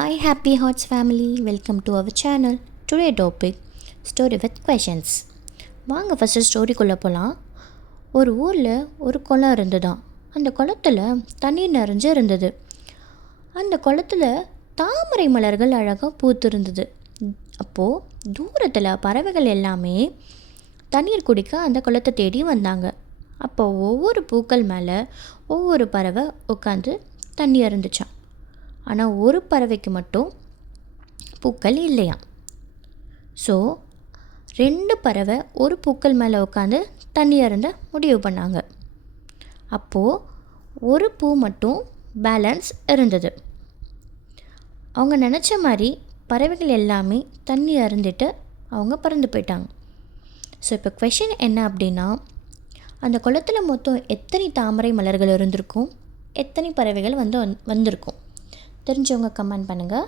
Hi, Happy Hearts family. Welcome to our channel. Today topic story with questions. வாங்க first ஸ்டோரிக்குள்ளே போகலாம். ஒரு ஊரில் ஒரு குளம் இருந்துதான். அந்த குளத்தில் தண்ணீர் நிறைஞ்சு இருந்தது. அந்த குளத்தில் தாமரை மலர்கள் அழகாக பூத்து இருந்தது. அப்போது தூரத்தில் பறவைகள் எல்லாமே தண்ணீர் குடிக்க அந்த குளத்தை தேடி வந்தாங்க. அப்போ ஒவ்வொரு பூக்கள் மேலே ஒவ்வொரு பறவை உட்காந்து தண்ணி இருந்துச்சான். ஆனால் ஒரு பறவைக்கு மட்டும் பூக்கள் இல்லையாம். ஸோ 2 பறவை ஒரு பூக்கள் மேலே உட்காந்து தண்ணி அருந்த முடிவு பண்ணாங்க. அப்போது ஒரு பூ மட்டும் பேலன்ஸ் இருந்தது. அவங்க நினச்ச மாதிரி பறவைகள் எல்லாமே தண்ணி அருந்திட்டு அவங்க பறந்து போயிட்டாங்க. ஸோ இப்போ கொஷின் என்ன அப்படின்னா, அந்த குளத்தில் மொத்தம் எத்தனை தாமரை மலர்கள் இருந்திருக்கும், எத்தனை பறவைகள் வந்திருக்கும்? தெரிஞ்சவங்க கமெண்ட் பண்ணுங்கள்.